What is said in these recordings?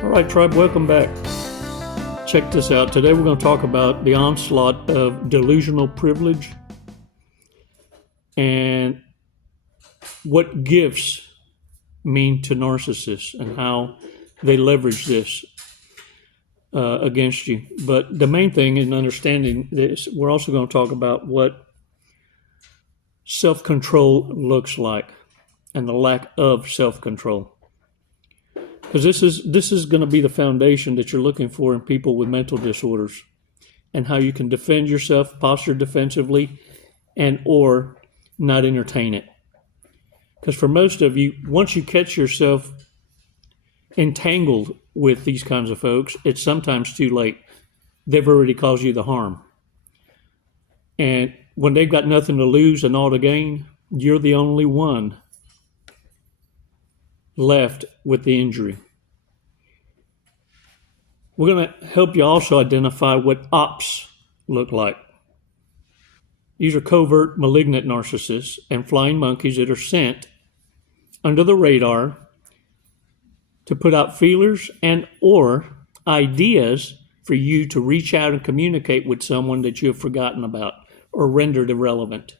All right, tribe, welcome back. Check this out. Today we're going to talk about the onslaught of delusional privilege and what gifts mean to narcissists and how they leverage this against you. But the main thing in understanding this, we're also going to talk about what self-control looks like and the lack of self-control. Because this is going to be the foundation that you're looking for in people with mental disorders, and how you can defend yourself, posture defensively, and or not entertain it. Because for most of you, once you catch yourself entangled with these kinds of folks, it's sometimes too late. They've already caused you the harm. And when they've got nothing to lose and all to gain, you're the only one left with the injury. We're going to help you also identify what ops look like. These are covert, malignant narcissists and flying monkeys that are sent under the radar to put out feelers and or ideas for you to reach out and communicate with someone that you have forgotten about or rendered irrelevant.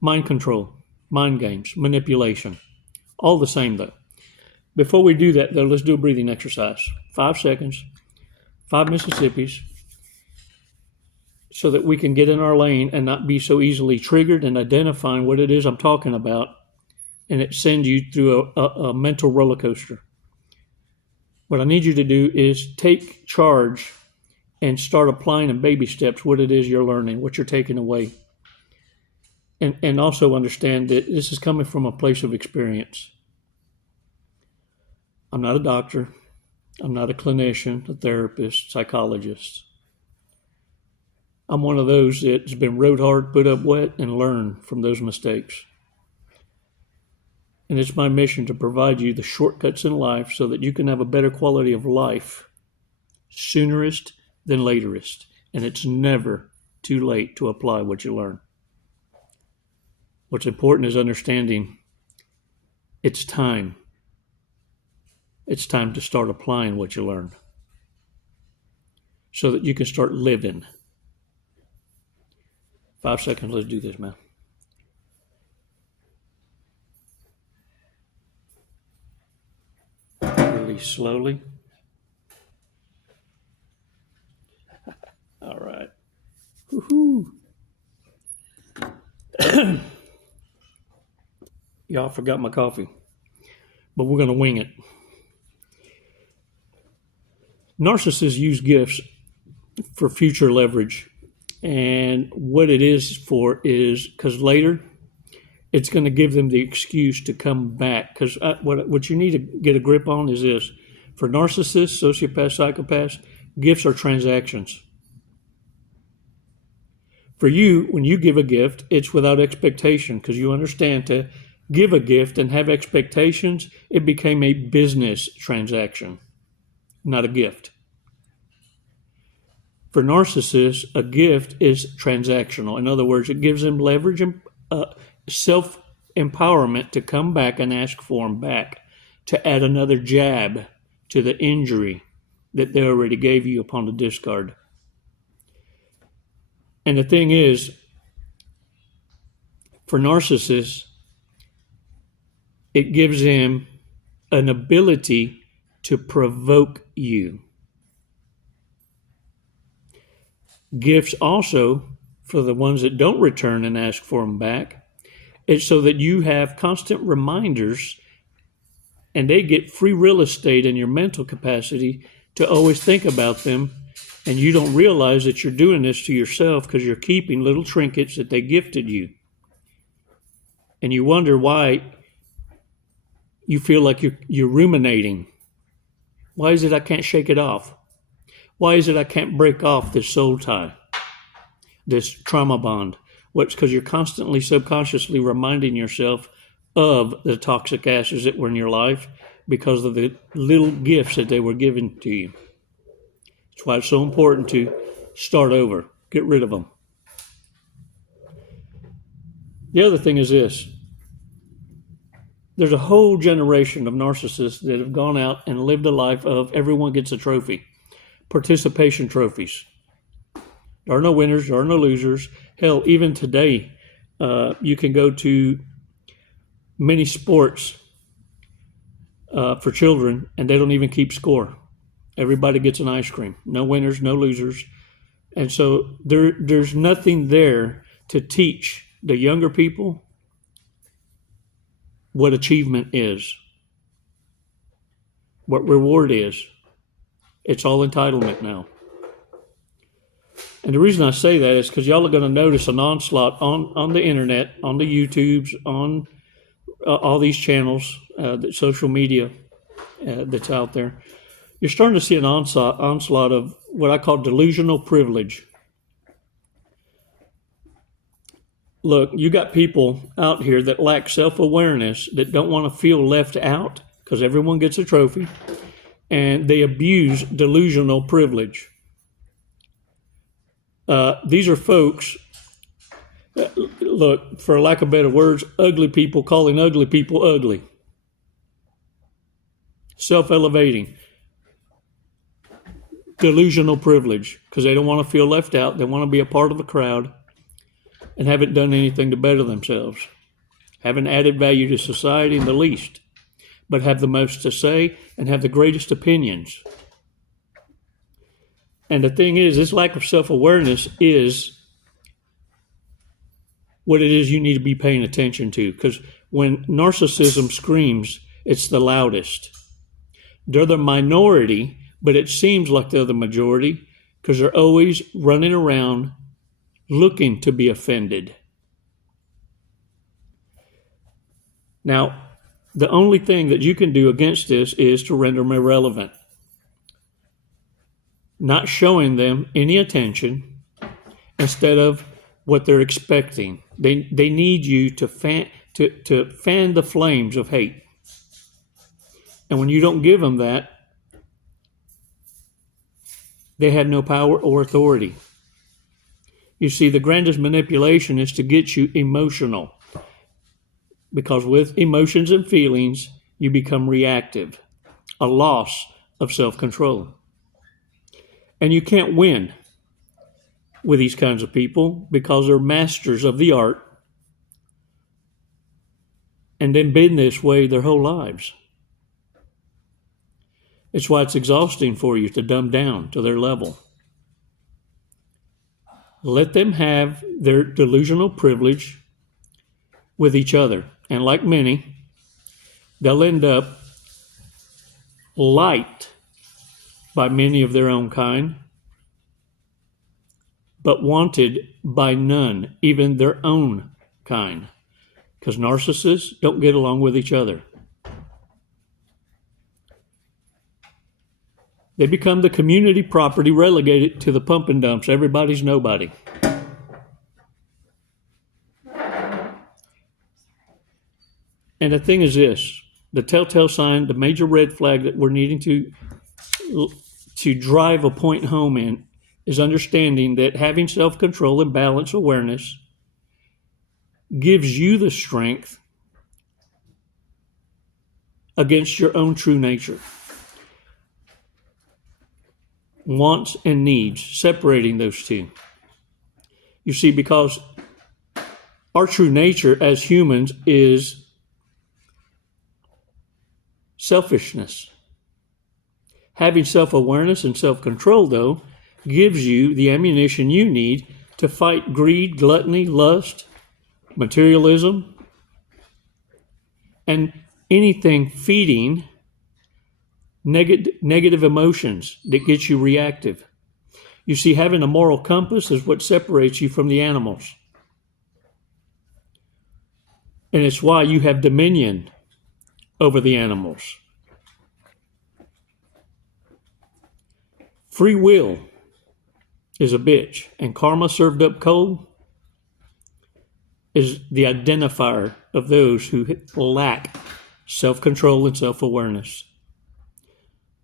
Mind control, mind games, manipulation. All the same, though. Before we do that, though, let's do a breathing exercise. 5 seconds, 5 Mississippis, so that we can get in our lane and not be so easily triggered and identifying what it is I'm talking about, and it sends you through a mental roller coaster. What I need you to do is take charge and start applying in baby steps what it is you're learning, what you're taking away. And also understand that this is coming from a place of experience. I'm not a doctor. I'm not a clinician, a therapist, psychologist. I'm one of those that's been rode hard, put up wet, and learned from those mistakes. And it's my mission to provide you the shortcuts in life so that you can have a better quality of life soonerest than laterist. And it's never too late to apply what you learn. What's important is understanding it's time. It's time to start applying what you learned so that you can start living. 5 seconds, let's do this, man. Release slowly. All right. Woohoo. Y'all forgot my coffee, but we're going to wing it. Narcissists use gifts for future leverage. And what it is for is because later it's going to give them the excuse to come back. Because what you need to get a grip on is this. For narcissists, sociopaths, psychopaths, gifts are transactions. For you, when you give a gift, it's without expectation because you understand to give a gift and have expectations, it became a business transaction, not a gift. For narcissists, a gift is transactional. In other words, it gives them leverage and self-empowerment to come back and ask for them back, to add another jab to the injury that they already gave you upon the discard. And the thing is, for narcissists, it gives them an ability to provoke you. Gifts also, for the ones that don't return and ask for them back, it's so that you have constant reminders and they get free real estate in your mental capacity to always think about them, and you don't realize that you're doing this to yourself because you're keeping little trinkets that they gifted you. And you wonder why you feel like you're ruminating. Why is it I can't shake it off? Why is it I can't break off this soul tie, this trauma bond? Well, it's because you're constantly subconsciously reminding yourself of the toxic asses that were in your life because of the little gifts that they were given to you. That's why it's so important to start over, get rid of them. The other thing is this. there's a whole generation of narcissists that have gone out and lived a life of everyone gets a trophy, participation trophies. There are no winners, there are no losers. Hell, even today, you can go to many sports for children, and they don't even keep score. Everybody gets an ice cream. No winners, no losers. And so there's nothing there to teach the younger people what achievement is, what reward is. It's all entitlement now. And the reason I say that is because y'all are going to notice an onslaught on the internet, on the YouTubes, on all these channels, the social media that's out there. You're starting to see an onslaught of what I call delusional privilege. Look, you got people out here that lack self-awareness, that don't want to feel left out because everyone gets a trophy, and they abuse delusional privilege. These are folks, look, for lack of better words, ugly people calling ugly people ugly. Self-elevating. Delusional privilege, because they don't want to feel left out. They want to be a part of a crowd and haven't done anything to better themselves. Haven't added value to society in the least, but have the most to say and have the greatest opinions. And the thing is, this lack of self-awareness is what it is you need to be paying attention to, because when narcissism screams, it's the loudest. They're the minority, but it seems like they're the majority because they're always running around looking to be offended. Now, the only thing that you can do against this is to render them irrelevant. Not showing them any attention instead of what they're expecting. They need you to fan the flames of hate. And when you don't give them that, they have no power or authority. You see, the grandest manipulation is to get you emotional. Because with emotions and feelings, you become reactive. A loss of self-control. And you can't win with these kinds of people because they're masters of the art and then been this way their whole lives. It's why it's exhausting for you to dumb down to their level. Let them have their delusional privilege with each other. And like many, they'll end up liked by many of their own kind, but wanted by none, even their own kind. Because narcissists don't get along with each other. They become the community property relegated to the pump and dumps. Everybody's nobody. And the thing is this, the telltale sign, the major red flag that we're needing to drive a point home in is understanding that having self-control and balance awareness gives you the strength against your own true nature. Wants and needs, separating those two. You see, because our true nature as humans is selfishness. Having self-awareness and self-control, though, gives you the ammunition you need to fight greed, gluttony, lust, materialism, and anything feeding negative emotions that get you reactive. You see, having a moral compass is what separates you from the animals. And it's why you have dominion over the animals. Free will is a bitch, and karma served up cold is the identifier of those who lack self-control and self-awareness.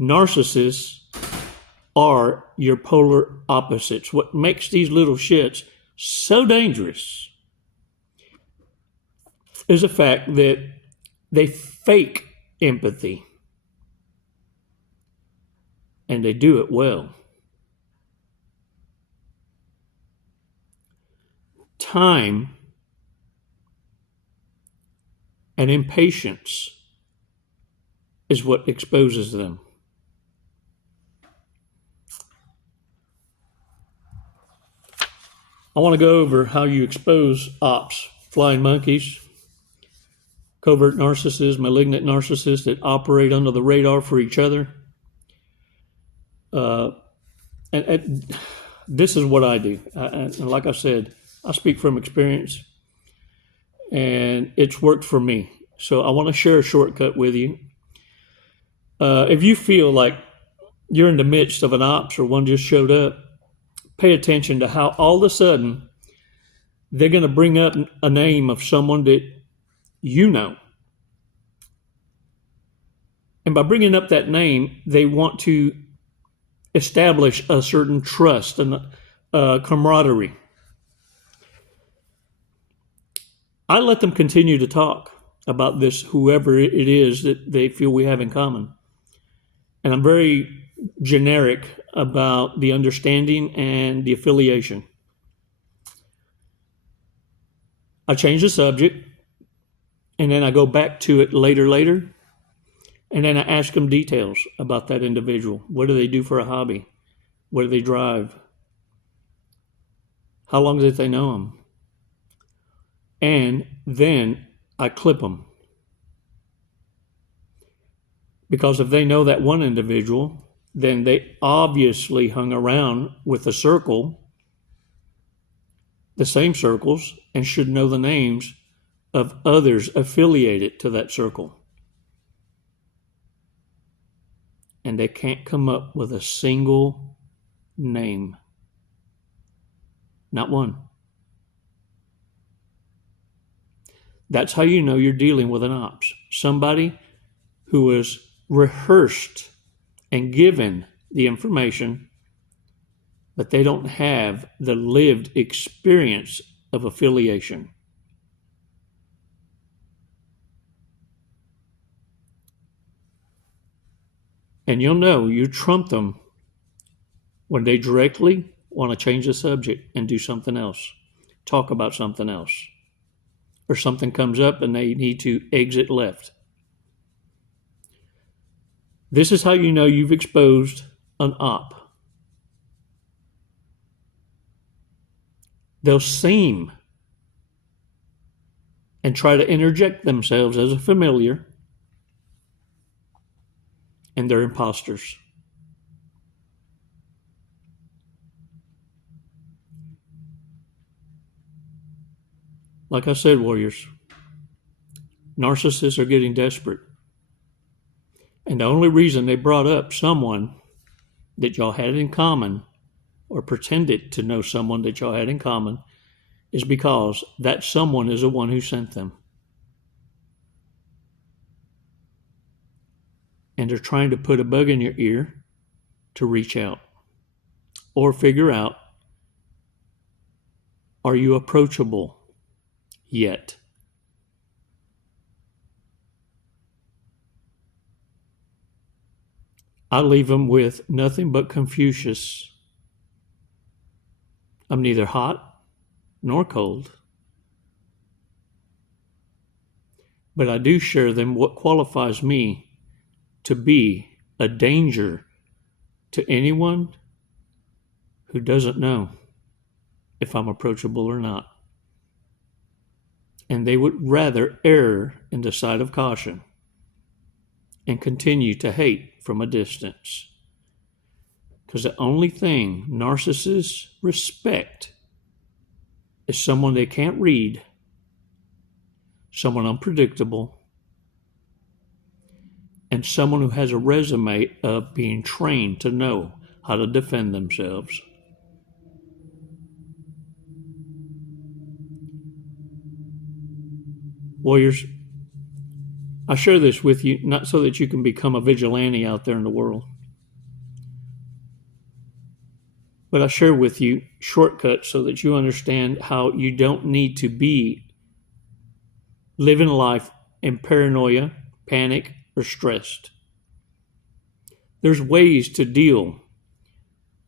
Narcissists are your polar opposites. What makes these little shits so dangerous is the fact that They fake empathy, and they do it well. Time and impatience is what exposes them. I want to go over how you expose ops, flying monkeys, covert narcissists, malignant narcissists that operate under the radar for each other. And this is what I do. And like I said, I speak from experience, and it's worked for me. So I want to share a shortcut with you. If you feel like you're in the midst of an ops or one just showed up, pay attention to how all of a sudden they're going to bring up a name of someone that you know. And by bringing up that name, they want to establish a certain trust and camaraderie. I let them continue to talk about this, whoever it is that they feel we have in common. And I'm very generic about the understanding and the affiliation. I change the subject, and then I go back to it later, and then I ask them details about that individual. What do they do for a hobby? What do they drive? How long did they know them? And then I clip them. Because if they know that one individual, then they obviously hung around with a circle, the same circles, and should know the names of others affiliated to that circle. And they can't come up with a single name. Not one. That's how you know you're dealing with an ops. Somebody who is rehearsed and given the information, but they don't have the lived experience of affiliation. And you'll know you trump them when they directly want to change the subject and do something else, talk about something else, or something comes up and they need to exit left. This is how you know you've exposed an op. They'll seem and try to interject themselves as a familiar, and they're imposters. Like I said, warriors, narcissists are getting desperate. And the only reason they brought up someone that y'all had in common, or pretended to know someone that y'all had in common, is because that someone is the one who sent them. And they're trying to put a bug in your ear to reach out or figure out, are you approachable yet? I leave them with nothing but Confucius. I'm neither hot nor cold. But I do share them what qualifies me to be a danger to anyone who doesn't know if I'm approachable or not. And they would rather err in the side of caution and continue to hate from a distance. Because the only thing narcissists respect is someone they can't read, someone unpredictable, and someone who has a resume of being trained to know how to defend themselves. Warriors, I share this with you not so that you can become a vigilante out there in the world, but I share with you shortcuts so that you understand how you don't need to be living life in paranoia, panic, or stressed. There's ways to deal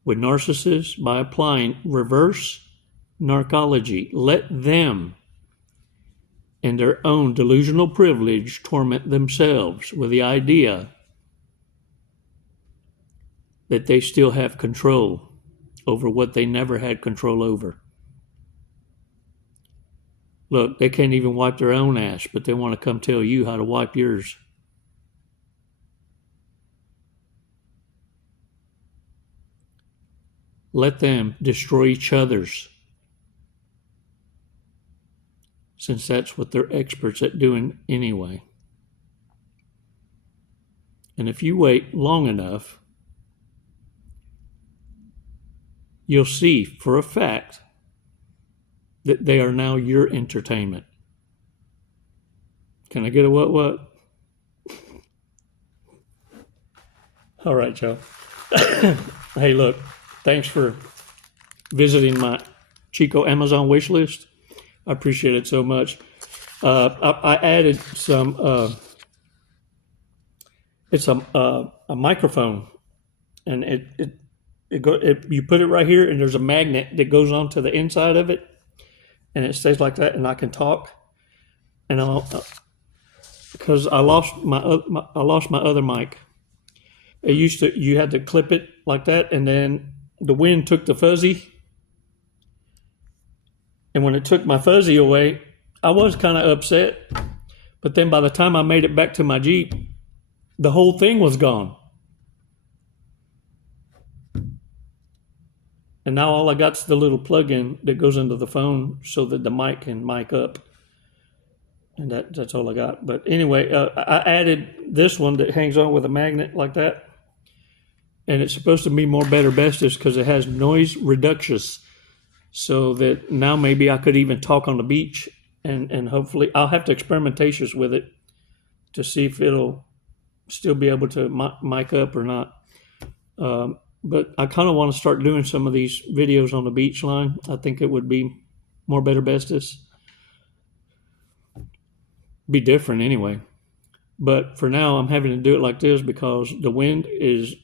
with narcissists by applying reverse narcology. Let them, in their own delusional privilege, torment themselves with the idea that they still have control over what they never had control over. Look, they can't even wipe their own ass, but they want to come tell you how to wipe yours. Let them destroy each other's, since that's what they're experts at doing anyway. And if you wait long enough, you'll see for a fact that they are now your entertainment. Can I get a what? All right, Joe. Hey, look, thanks for visiting my Chico Amazon wish list. I appreciate it so much. I added some, it's a microphone, and you put it right here, and there's a magnet that goes onto the inside of it, and it stays like that, and I can talk. And because I lost my other mic. You had to clip it like that, and then the wind took the fuzzy. And when it took my fuzzy away, I was kind of upset. But then by the time I made it back to my Jeep, the whole thing was gone. And now all I got is the little plug-in that goes into the phone so that the mic can mic up. And that's all I got. But anyway, I added this one that hangs on with a magnet like that. And it's supposed to be more better bestest because it has noise reductions. So that now maybe I could even talk on the beach. And hopefully I'll have to experimentations with it to see if it'll still be able to mic up or not. But I kind of want to start doing some of these videos on the beach line. I think it would be more better bestest. Be different anyway. But for now, I'm having to do it like this because the wind is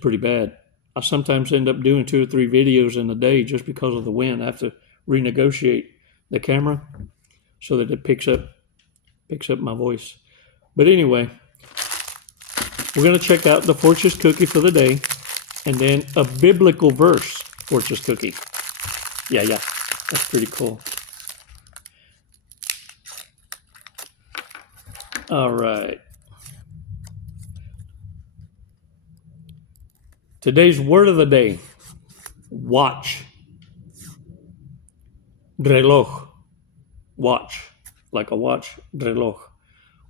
pretty bad. I sometimes end up doing 2 or 3 videos in a day just because of the wind. I have to renegotiate the camera so that it picks up my voice. But anyway, we're going to check out the fortune cookie for the day, and then a biblical verse fortune cookie. Yeah, that's pretty cool. All right. Today's word of the day, watch. Reloj. Watch. Like a watch, reloj.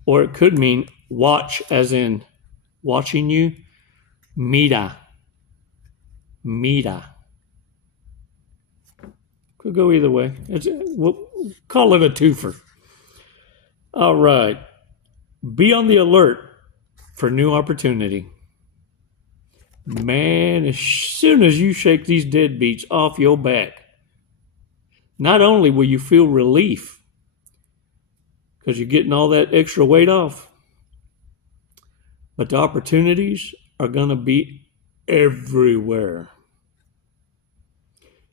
Or it could mean watch as in watching you. Mira. Mira. Could go either way. We'll call it a twofer. All right. Be on the alert for new opportunity. Man, as soon as you shake these deadbeats off your back, not only will you feel relief because you're getting all that extra weight off, but the opportunities are going to be everywhere.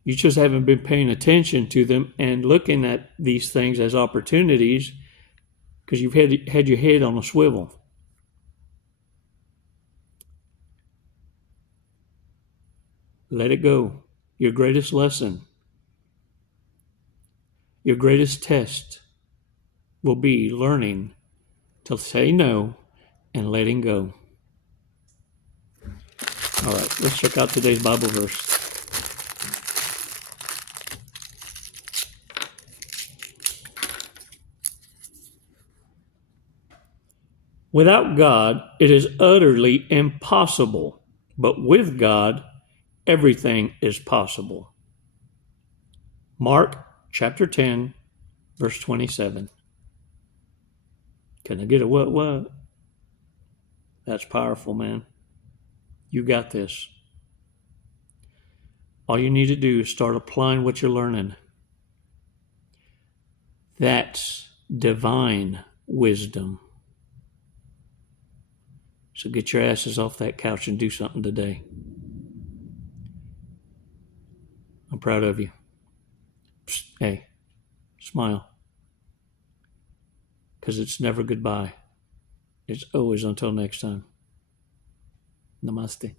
You just haven't been paying attention to them and looking at these things as opportunities because you've had your head on a swivel. Let it go. Your greatest lesson, your greatest test will be learning to say no and letting go. All right, let's check out today's Bible verse. Without God, it is utterly impossible, but with God, everything is possible. Mark chapter 10, verse 27. Can I get a what? That's powerful, man. You got this. All you need to do is start applying what you're learning. That's divine wisdom. So get your asses off that couch and do something today. I'm proud of you. Hey, smile. Because it's never goodbye. It's always until next time. Namaste.